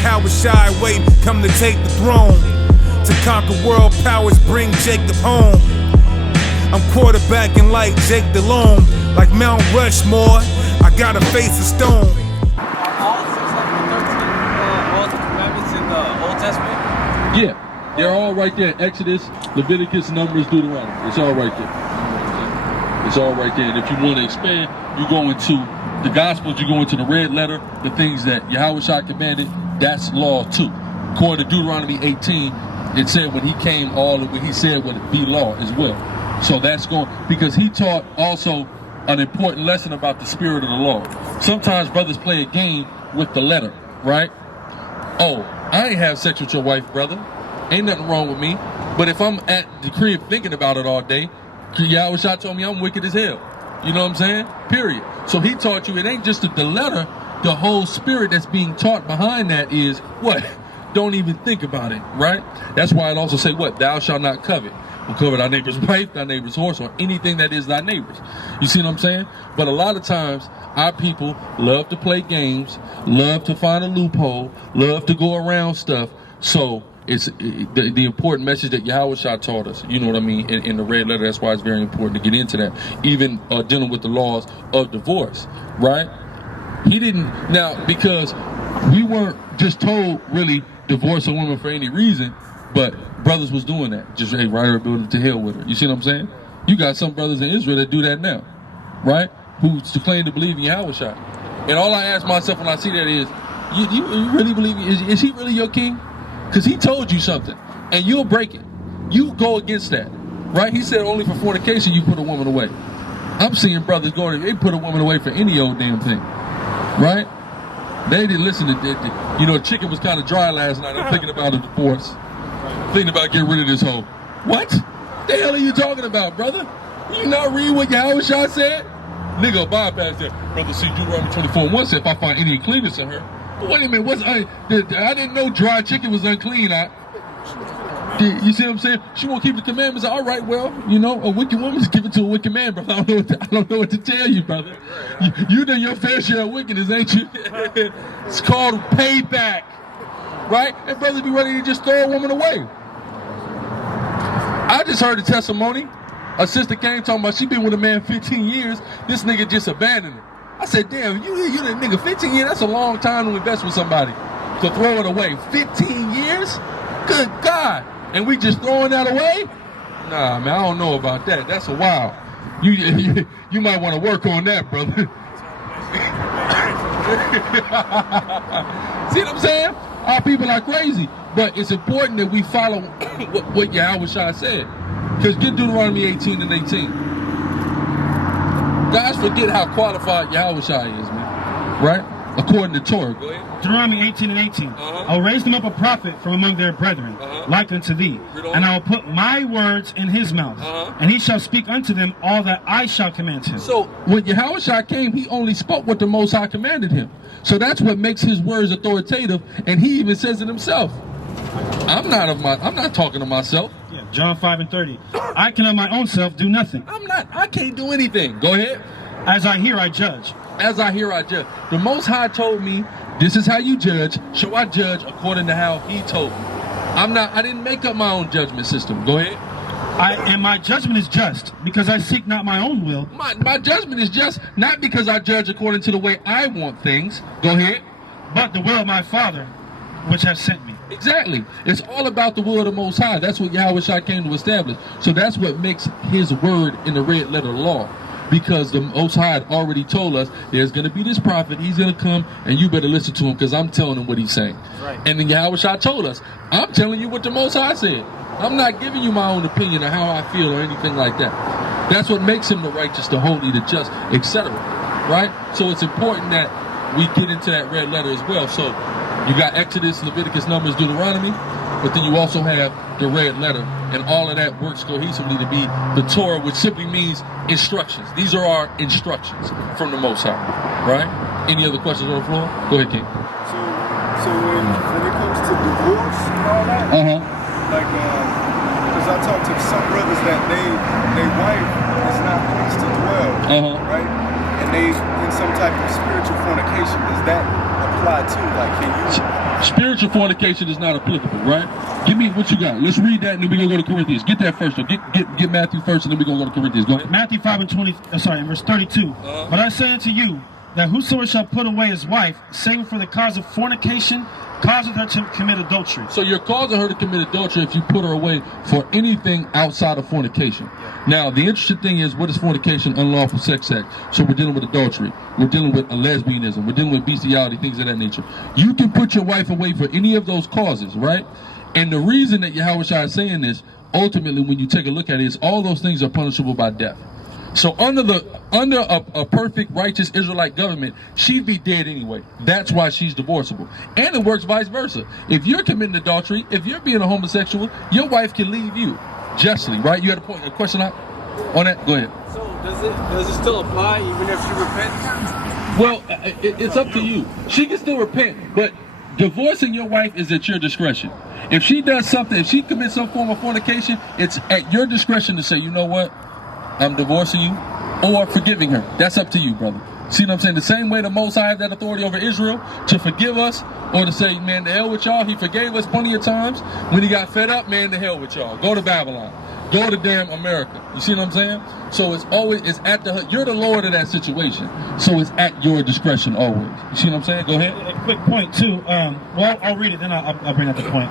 Yahushua wait, come to take the throne. To conquer world powers, bring Jacob home. I'm quarterbacking like Jake DeLone. Like Mount Rushmore, I got a face of stone. Are all 613 commandments in the Old Testament? Yeah, they're all right there. Exodus, Leviticus, Numbers, Deuteronomy. It's all right there. It's all right there. And if you want to expand, you go into the Gospels, you go into the red letter, the things that Yahushua commanded, that's law too. According to Deuteronomy 18, it said when he came, all of what he said would be law as well. So that's going, because he taught also an important lesson about the spirit of the law. Sometimes brothers play a game with the letter, right? Oh, I ain't have sex with your wife, brother. Ain't nothing wrong with me. But if I'm at the crib thinking about it all day, Yahushua told me I'm wicked as hell. You know what I'm saying? Period. So he taught you it ain't just the letter, the whole spirit that's being taught behind that is what? Don't even think about it, right? That's why it also say what? Thou shalt not covet. We'll covet thy neighbor's wife, thy neighbor's horse, or anything that is thy neighbor's. You see what I'm saying? But a lot of times, our people love to play games, love to find a loophole, love to go around stuff. So it's the important message that Yahushua taught us, you know what I mean, in the red letter. That's why it's very important to get into that. Even dealing with the laws of divorce, right? He didn't, now, because we weren't just told, really, divorce a woman for any reason, but brothers was doing that. Just, hey, write her a bill to hell with her. You see what I'm saying? You got some brothers in Israel that do that now, right? Who claim to believe in Yahushua. And all I ask myself when I see that is, you really believe, is he really your king? Because he told you something, and you'll break it. You go against that, right? He said only for fornication you put a woman away. I'm seeing brothers going, they put a woman away for any old damn thing, right? They didn't listen to, you know, chicken was kind of dry last night. I'm thinking about a divorce. Thinking about getting rid of this hoe. What? The hell are you talking about, brother? You not read what Yahushua said? Nigga, bypass that. Brother, see, Deuteronomy 24:1 said, if I find any uncleanness in her. But wait a minute, I didn't know dry chicken was unclean. You see what I'm saying? She won't keep the commandments. All right, well, you know, a wicked woman is given to a wicked man, brother. I don't know what to tell you, brother. You done your fair share of wickedness, ain't you? It's called payback, right? And brothers be ready to just throw a woman away. I just heard a testimony. A sister came talking about she been with a man 15 years. This nigga just abandoned her. I said, damn, you that nigga 15 years, that's a long time to invest with somebody. To throw it away. 15 years? Good God. And we just throwing that away? Nah, man, I don't know about that. That's a while. You might want to work on that, brother. See what I'm saying? Our people are crazy. But it's important that we follow what Yahushua said. Because get Deuteronomy 18 and 18. Guys forget how qualified Yahushua is, man. Right? According to Torah. Go ahead. Deuteronomy 18 and 18. I will raise them up a prophet from among their brethren, like unto thee. And I will put my words in his mouth. And he shall speak unto them all that I shall command him. So when Yahushua came, he only spoke what the Most High commanded him. So that's what makes his words authoritative. And he even says it himself. I'm not talking to myself. Yeah, John 5 and 30. I can of my own self do nothing. I can't do anything. Go ahead. As I hear, I judge. As I hear, I judge. The Most High told me, this is how you judge, so I judge according to how he told me. I didn't make up my own judgment system. Go ahead. And my judgment is just, because I seek not my own will. My judgment is just, not because I judge according to the way I want things. Go ahead. But the will of my Father, which has sent me. Exactly. It's all about the will of the Most High. That's what Yahushua came to establish. So that's what makes his word in the red letter law. Because the Most High had already told us there's going to be this prophet. He's going to come and you better listen to him because I'm telling him what he's saying. Right. And then Yahushua told us, I'm telling you what the Most High said. I'm not giving you my own opinion of how I feel or anything like that. That's what makes him the righteous, the holy, the just, etc. Right? So it's important that we get into that red letter as well. So you got Exodus, Leviticus, Numbers, Deuteronomy, but then you also have the red letter, and all of that works cohesively to be the Torah, which simply means instructions. These are our instructions from the Most High, right? Any other questions on the floor? Go ahead, King. So when it comes to divorce and all that, like, because I talked to some brothers that they wife is not pleased to dwell, right? And they in some type of spiritual fornication. Does that apply too? Like, Spiritual fornication is not applicable, right? Give me what you got. Let's read that and then we're going to go to Corinthians. Get that first. So get Matthew first and then we're going to go to Corinthians. Go ahead. Matthew 5 and 20, in verse 32. But I say unto you, that whosoever shall put away his wife, save for the cause of fornication, causeth her to commit adultery. So you're causing her to commit adultery if you put her away for anything outside of fornication. Now, the interesting thing is, what is fornication? Unlawful sex act. So we're dealing with adultery. We're dealing with lesbianism. We're dealing with bestiality, things of that nature. You can put your wife away for any of those causes, right? And the reason that Yahweh Shai is saying this, ultimately, when you take a look at it, is all those things are punishable by death. So under a perfect, righteous Israelite government, she'd be dead anyway. That's why she's divorceable. And it works vice versa. If you're committing adultery, if you're being a homosexual, your wife can leave you justly, right? You had a question on that? Go ahead. So does it still apply even if she repents? Well, it's up to you. She can still repent, but divorcing your wife is at your discretion. If she does something, if she commits some form of fornication, it's at your discretion to say, you know what? I'm divorcing you, or forgiving her. That's up to you, brother. See what I'm saying? The same way the Most High has that authority over Israel to forgive us, or to say, man, to hell with y'all. He forgave us plenty of times. When he got fed up, man, to hell with y'all. Go to Babylon. Go to damn America. You see what I'm saying? So you're the Lord of that situation. So it's at your discretion always. You see what I'm saying? Go ahead. A quick point too. Well, I'll read it, then I'll bring up the point.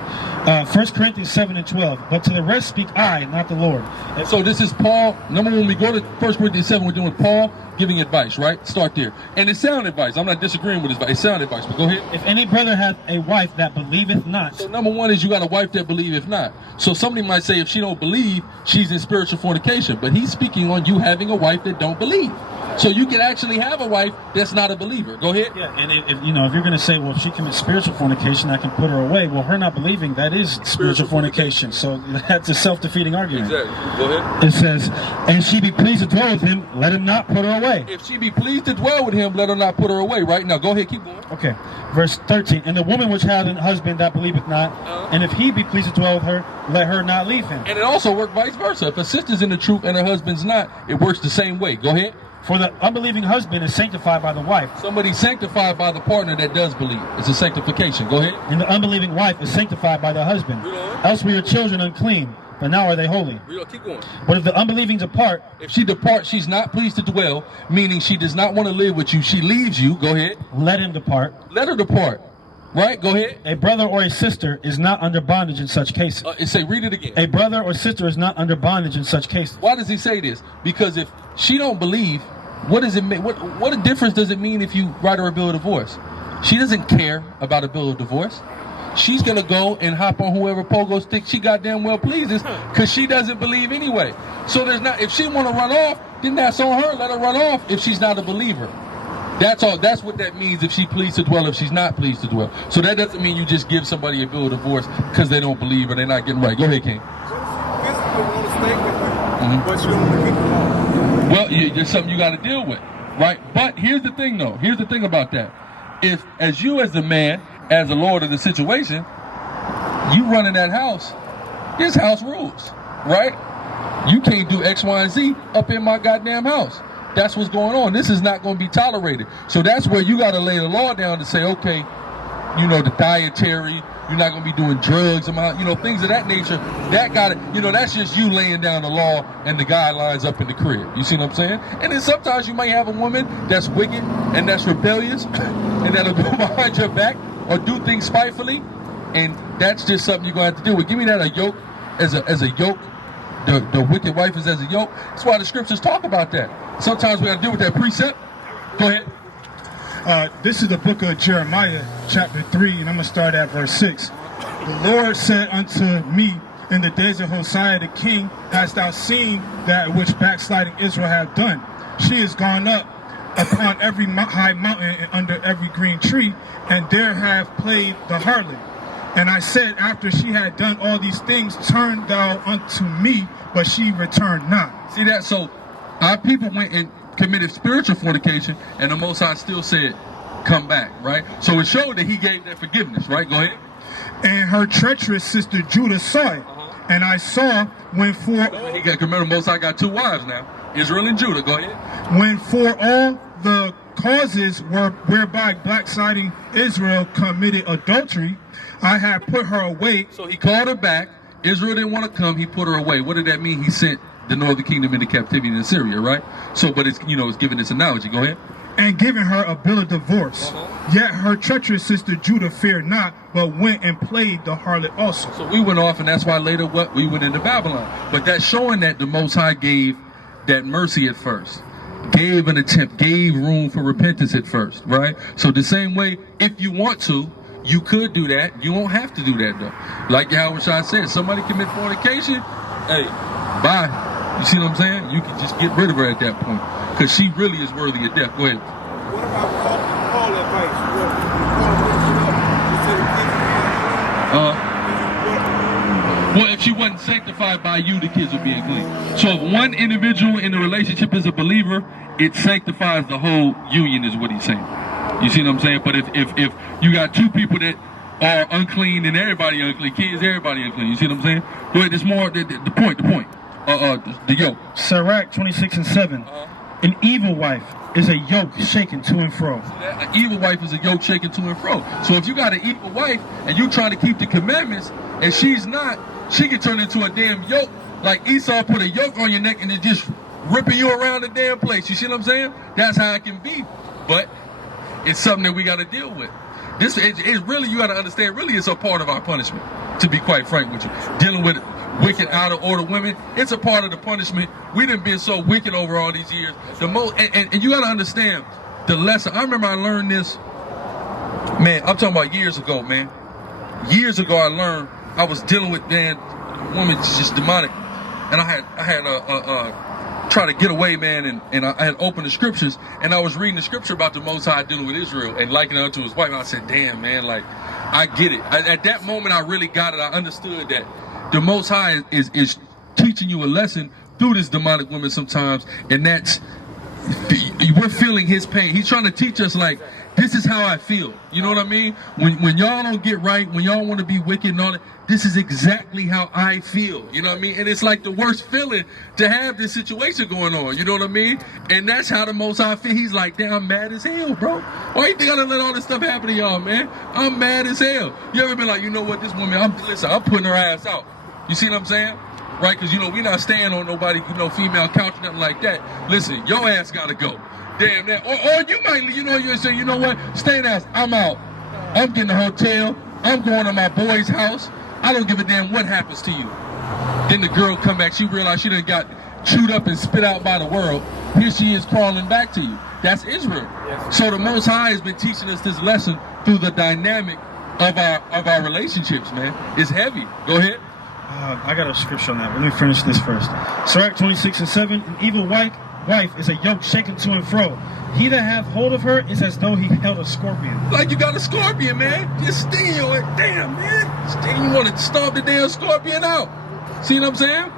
1 Corinthians 7 and 12. But to the rest speak I, not the Lord. So this is Paul. Number one, when we go to 1 Corinthians 7, we're doing Paul giving advice, right? Start there. And it's sound advice. I'm not disagreeing with his advice. It's sound advice, but go ahead. If any brother hath a wife that believeth not. So number one is you got a wife that believeth not. So somebody might say if she don't believe, she's in spiritual fornication. But he's speaking on you having a wife that don't believe. So you can actually have a wife that's not a believer. Go ahead. Yeah, and if you're going to say, well, if she commits spiritual fornication, I can put her away. Well, her not believing, that is spiritual fornication. So that's a self-defeating argument. Exactly. Go ahead. It says, and she be pleased to dwell with him, let him not put her away. If she be pleased to dwell with him, let her not put her away. Right now, go ahead, keep going. Okay, verse 13. And the woman which hath a husband that believeth not, and if he be pleased to dwell with her, let her not leave him. And it also works vice versa. If a sister's in the truth and her husband's not, it works the same way. Go ahead. For the unbelieving husband is sanctified by the wife. Somebody sanctified by the partner that does believe. It's a sanctification. Go ahead. And the unbelieving wife is sanctified by the husband. Else were your children unclean, but now are they holy. Keep going. But if the unbelieving depart. If she depart, she's not pleased to dwell, meaning she does not want to live with you. She leaves you. Go ahead. Let him depart. Let her depart. Right? Go ahead. A brother or a sister is not under bondage in such cases. Read it again. A brother or sister is not under bondage in such cases. Why does he say this? Because if she don't believe, what does it mean? What a difference does it mean if you write her a bill of divorce? She doesn't care about a bill of divorce. She's gonna go and hop on whoever pogo stick she goddamn well pleases, because she doesn't believe anyway. So there's not. If she want to run off, then that's on her. Let her run off if she's not a believer. That's all. That's what that means if she pleased to dwell, if she's not pleased to dwell. So that doesn't mean you just give somebody a bill of divorce because they don't believe or they're not getting right. Go ahead, King. Well, there's something you got to deal with, right? But here's the thing, though. Here's the thing about that. If, as you as the man, as the lord of the situation, you running that house, this house rules, right? You can't do X, Y, and Z up in my goddamn house. That's what's going on. This is not going to be tolerated. So that's where you got to lay the law down to say, okay, the dietary, you're not going to be doing drugs, things of that nature. That got it, that's just you laying down the law and the guidelines up in the crib. You see what I'm saying? And then sometimes you might have a woman that's wicked and that's rebellious and that'll go behind your back or do things spitefully. And that's just something you're going to have to deal with. Give me that a yoke as a yoke. The wicked wife is as a yoke. That's why the scriptures talk about that. Sometimes we got to deal with that precept. Go ahead. This is the book of Jeremiah, chapter 3, and I'm going to start at verse 6. The Lord said unto me, in the days of Hosea the king, hast thou seen that which backsliding Israel hath done? She is gone up upon every high mountain and under every green tree, and there have played the harlot. And I said, after she had done all these things, turn thou unto me, but she returned not. See that? So our people went and committed spiritual fornication, and the Most High still said, come back, right? So it showed that he gave that forgiveness, right? Go ahead. And her treacherous sister Judah saw it. And I saw when for... Remember, Most High got two wives now, Israel and Judah. Go ahead. When for all the causes were whereby backsliding Israel committed adultery, I have put her away. So he called her back. Israel didn't want to come. He put her away. What did that mean? He sent the northern kingdom into captivity in Syria, right? So, but it's, you know, it's giving this analogy. Go ahead. And given her a bill of divorce. Yet her treacherous sister Judah feared not, but went and played the harlot also. So we went off, and that's why later what we went into Babylon. But that's showing that the Most High gave that mercy at first, gave an attempt, gave room for repentance at first, right? So the same way, if you want to, you could do that. You won't have to do that though. Like Yahweh Shai said, somebody commit fornication, hey, bye. You see what I'm saying? You can just get rid of her at that point, because she really is worthy of death. Go ahead. What about Paul advice? Well, if she wasn't sanctified by you, the kids would be unclean. So if one individual in the relationship is a believer, it sanctifies the whole union, is what he's saying. You see what I'm saying? But if you got two people that are unclean, and everybody unclean, kids, everybody unclean. You see what I'm saying? Go ahead. There's more. The point. The yoke. Sirach 26:7. An evil wife is a yoke shaken to and fro. An evil wife is a yoke shaken to and fro. So if you got an evil wife and you trying to keep the commandments and she's not, she can turn into a damn yoke. Like Esau put a yoke on your neck and it just ripping you around the damn place. You see what I'm saying? That's how it can be. But it's something that we got to deal with. This is really, you got to understand, really it's a part of our punishment, to be quite frank with you. Dealing with wicked, out of order women, it's a part of the punishment. We done been so wicked over all these years. And you got to understand the lesson. I remember I learned this, man, I'm talking about years ago, man. Years ago I learned, I was dealing with, man, a woman just demonic. And I had try to get away, man, and I had opened the scriptures, and I was reading the scripture about the Most High dealing with Israel and likening it unto his wife. And I said, damn, man, like, I get it. At that moment, I really got it. I understood that the Most High is teaching you a lesson through this demonic woman sometimes, and that's, we're feeling his pain. He's trying to teach us, like, this is how I feel. You know what I mean? When y'all don't get right, when y'all want to be wicked and all that, this is exactly how I feel. You know what I mean? And it's like the worst feeling to have this situation going on. You know what I mean? And that's how the Most High feel. He's like, damn, I'm mad as hell, bro. Why you think I done let all this stuff happen to y'all, man? I'm mad as hell. You ever been like, you know what, this woman, I'm putting her ass out. You see what I'm saying? Right? Because, you know, we not staying on nobody, you know, female couch, nothing like that. Listen, your ass got to go. Damn that. Or you might, you know, you say, you know what, stay there, I'm out. I'm getting a hotel. I'm going to my boy's house. I don't give a damn what happens to you. Then the girl come back, she realized she done got chewed up and spit out by the world. Here she is crawling back to you. That's Israel. Yes. So the Most High has been teaching us this lesson through the dynamic of our relationships, man. It's heavy. Go ahead. I got a scripture on that. Let me finish this first. Sirach 26:7. An evil wife is a yoke shaken to and fro. He that hath hold of her is as though he held a scorpion. Like you got a scorpion, man. Just sting you. Like, damn, man. Sting, you want to stomp the damn scorpion out. See what I'm saying?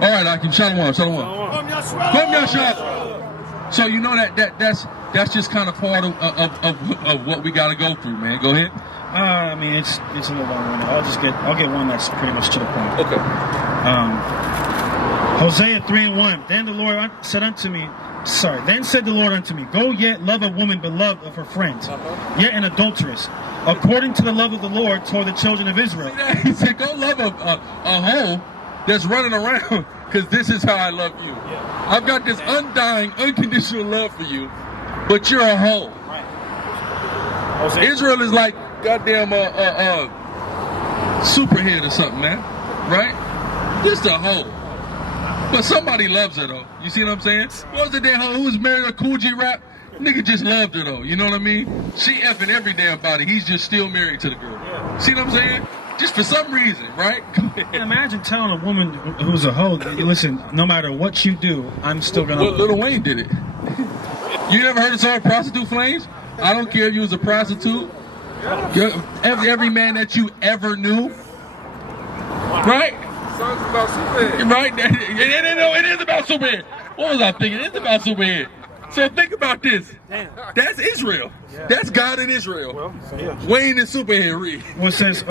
All right, Akim. Shalom. Kom Yashua. So you know that's just kind of part of what we got to go through, man. Go ahead. I mean, it's a little long. I'll get one that's pretty much to the point. Okay. Hosea 3:1. Then said the Lord unto me, go yet love a woman beloved of her friends, yet an adulteress, according to the love of the Lord toward the children of Israel. He said, go love a hoe that's running around, because this is how I love you. Yeah. I've got this undying, unconditional love for you, but you're a hoe. Right. Israel is like goddamn superhead or something, man. Right? Just a hoe. But somebody loves her, though. You see what I'm saying? What was the damn hoe who was married to a Cool G Rap? Nigga just loved her, though. You know what I mean? She effing every damn body. He's just still married to the girl. Yeah. See what I'm saying? Just for some reason, right? Imagine telling a woman who's a hoe, listen, no matter what you do, I'm still going to... Well, Lil Wayne did it. You never heard the song Prostitute Flames? I don't care if you was a prostitute. Every man that you ever knew. Right? Song's about Superhead. Right? It is about Superhead. What was I thinking? It's about Superhead. So think about this. Damn. That's Israel. Yeah. That's God in Israel. Well, yeah. Wayne and Superhead read. Well, it says,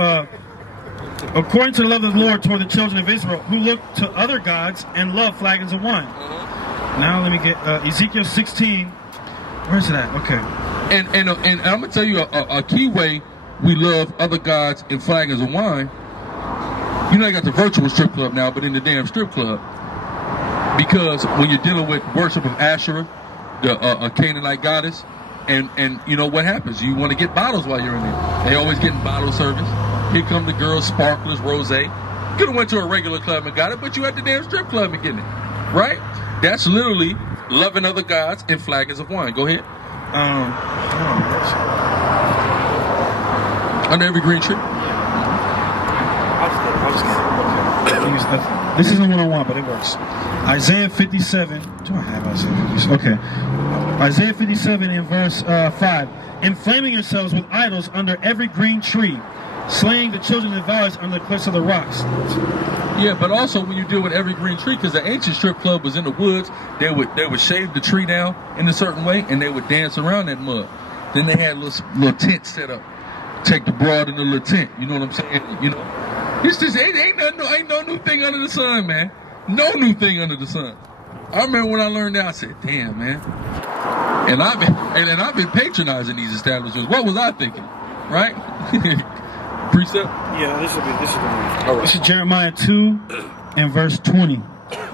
according to the love of the Lord toward the children of Israel, who look to other gods and love flagons of wine. Now let me get Ezekiel 16. Where's it at? Okay. And I'm gonna tell you a key way we love other gods and flagons of wine. You know, they got the virtual strip club now, but in the damn strip club. Because when you're dealing with worship of Asherah, a Canaanite goddess, and you know what happens? You want to get bottles while you're in there. They always getting bottle service. Here come the girls, sparklers, rosé. You could have went to a regular club and got it, but you at the damn strip club and getting it, right? That's literally loving other gods and flagons of wine. Go ahead. Under every green tree. This isn't what I want, but it works. Isaiah 57. Do I have Isaiah 57? Okay. Isaiah 57 in verse 5. Inflaming yourselves with idols under every green tree, slaying the children of the valleys under the cliffs of the rocks. Yeah, but also when you deal with every green tree, because the ancient strip club was in the woods, they would shave the tree down in a certain way, and they would dance around that mud. Then they had little tents set up. Take the broad in the little tent. You know what I'm saying? You know, it's just ain't no new thing under the sun, man. No new thing under the sun. I remember when I learned that, I said, "Damn, man." And I've been patronizing these establishments. What was I thinking, right? Precept? Yeah, this is the one. All right. This is Jeremiah 2 and verse 20.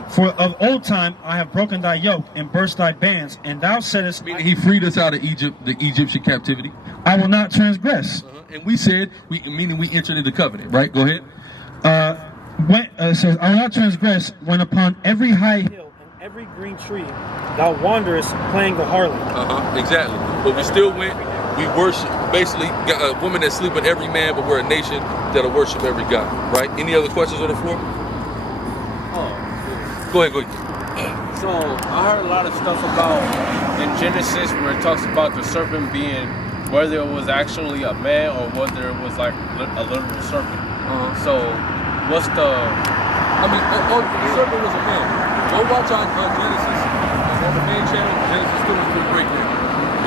For of old time I have broken thy yoke and burst thy bands, and thou saidest, Meaning he freed us out of Egypt, the Egyptian captivity. I will not transgress. And we said, meaning we entered into covenant, right? Go ahead. It says, I will not transgress when upon every high hill and every green tree thou wanderest playing the harlot. Exactly. But we still went. We worship, basically, a woman that sleep with every man, but we're a nation that'll worship every God, right? Any other questions on the floor? Go ahead. So I heard a lot of stuff about in Genesis where it talks about the serpent being, whether it was actually a man or whether it was like a literal serpent. So what's the? I mean, the serpent was a man. Go watch on Genesis on the main channel. Genesis 2 is a breakdown,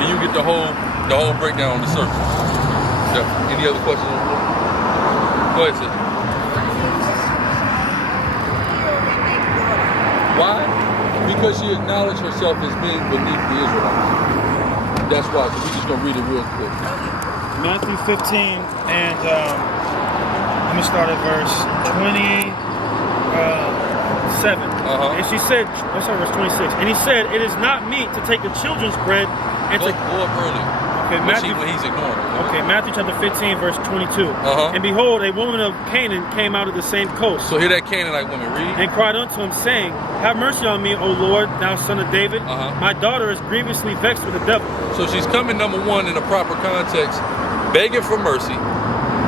and you get the whole breakdown on the serpent. Yeah. Any other questions on the floor? Go ahead, sis. Why? Because she acknowledged herself as being beneath the Israelites. That's why. So we're just going to read it real quick. Matthew 15, and I'm going to start at verse 27. And she said, let's start at verse 26. And he said, it is not meet to take the children's bread and Go up earlier. Okay, when he's ignoring it. Okay, Matthew chapter 15, verse 22. And behold, a woman of Canaan came out of the same coast. So hear that Canaanite woman read. And cried unto him, saying, have mercy on me, O Lord, thou son of David. My daughter is grievously vexed with the devil. So she's coming, number one, in a proper context, begging for mercy,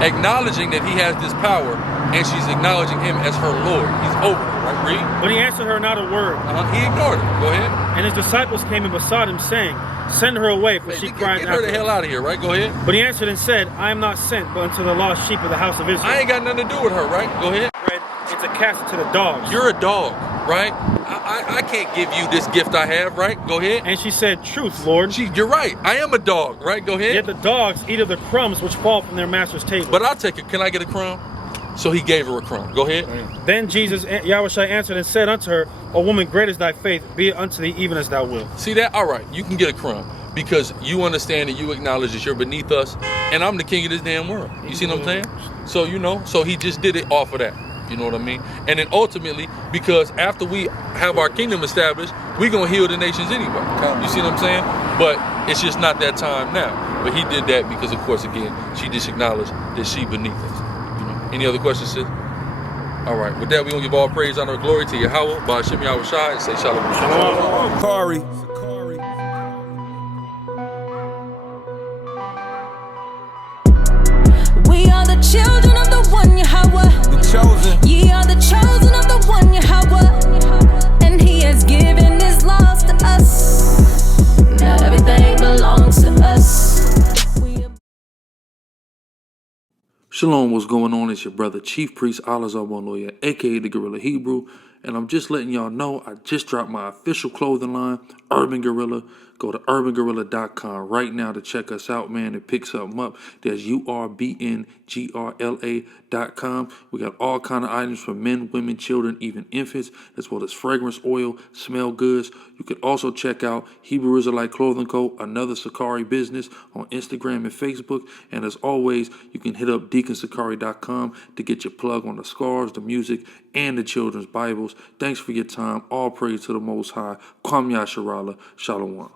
acknowledging that he has this power, and she's acknowledging him as her Lord. He's over her, right? Read. But he answered her not a word. He ignored her. Go ahead. And his disciples came and besought him, saying, send her away, for she cried Get her the hell out of here, right? Go ahead. But he answered and said, I am not sent, but unto the lost sheep of the house of Israel. I ain't got nothing to do with her, right? Go ahead. And to cast it to the dogs. You're a dog, right? I can't give you this gift I have, right? Go ahead. And she said, truth, Lord. You're right. I am a dog, right? Go ahead. Yet the dogs eat of the crumbs which fall from their master's table. But I'll take it. Can I get a crumb? So he gave her a crumb. Go ahead. Then Jesus, Yahushua answered and said unto her, O woman, great is thy faith, be it unto thee even as thou wilt. See that? All right, you can get a crumb because you understand and you acknowledge that you're beneath us, and I'm the king of this damn world. You see what I'm saying? So, you know, so he just did it off of that. You know what I mean? And then ultimately, because after we have our kingdom established, we're going to heal the nations anyway. You see what I'm saying? But it's just not that time now. But he did that because, of course, again, she just acknowledged that she beneath us. You know? Any other questions, sis? All right. With that, we're going to give all praise, honor, and glory to Yahweh, Ba'ashem Yahushai, and say shalom. Shalom. Sicarii. We are the children of the one Yahweh. The chosen. Ye are the chosen of the one Yahweh. And he has given his laws to us. Now everything belongs to us. Shalom, what's going on? It's your brother, Chief Priest Allah Lawyer, aka the Gorilla Hebrew, And I'm just letting y'all know I just dropped my official clothing line, Urban Gorilla. Go to urbangorilla.com right now to check us out, man, and pick something up. That's URBNGRLA.com. We got all kind of items for men, women, children, even infants, as well as fragrance, oil, smell goods. You can also check out Hebrew Israelite Clothing Co., another SICARRI business, on Instagram and Facebook. And as always, you can hit up DeaconSICARRI.com to get your plug on the scarves, the music, and the children's Bibles. Thanks for your time. All praise to the Most High. Kwam Yasharala. Shalom.